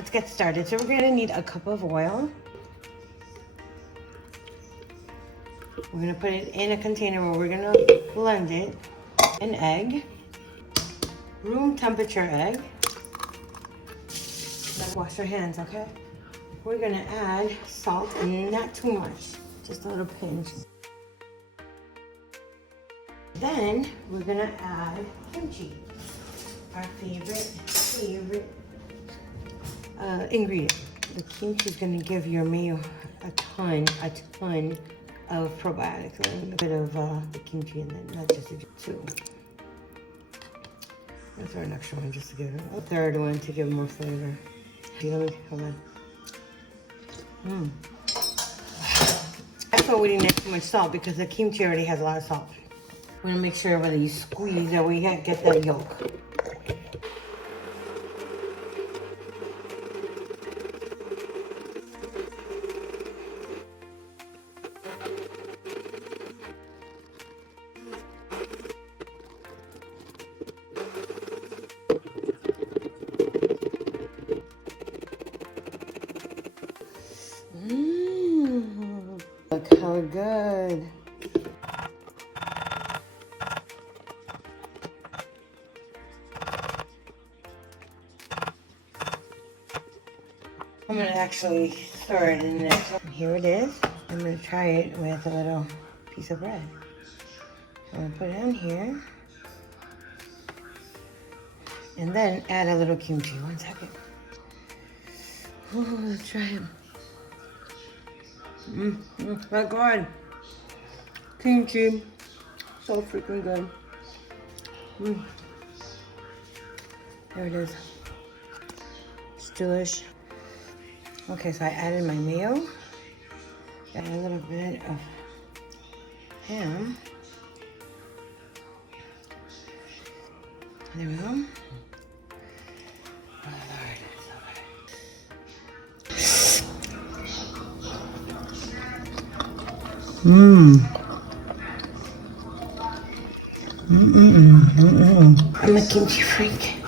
let's get started. So we're gonna need a cup of oil. We're gonna put it in a container where we're gonna blend it. An egg, room temperature egg. Now wash your hands, okay? We're gonna add salt, and not too much, just a little pinch. Then we're gonna add kimchi, our favorite ingredient. The kimchi is gonna give your mayo a ton of probiotics. A little bit of the kimchi, and then not just two. Let's throw an extra one just to give it a third one to give more flavor. Hold on. That's why we didn't add too much salt, because the kimchi already has a lot of salt. We want to make sure whether you squeeze that we get that yolk. Look how good. I'm gonna actually throw it in there. Here it is. I'm gonna try it with a little piece of bread. I'm gonna put it on here. And then add a little kimchi. 1 second. Oh, let's try it. My God. Kimchi. So freaking good. There it is. It's delish. Okay, so I added my mayo. Got a little bit of ham. There we go. Oh Lord, it's so good. I'm a kimchi freak.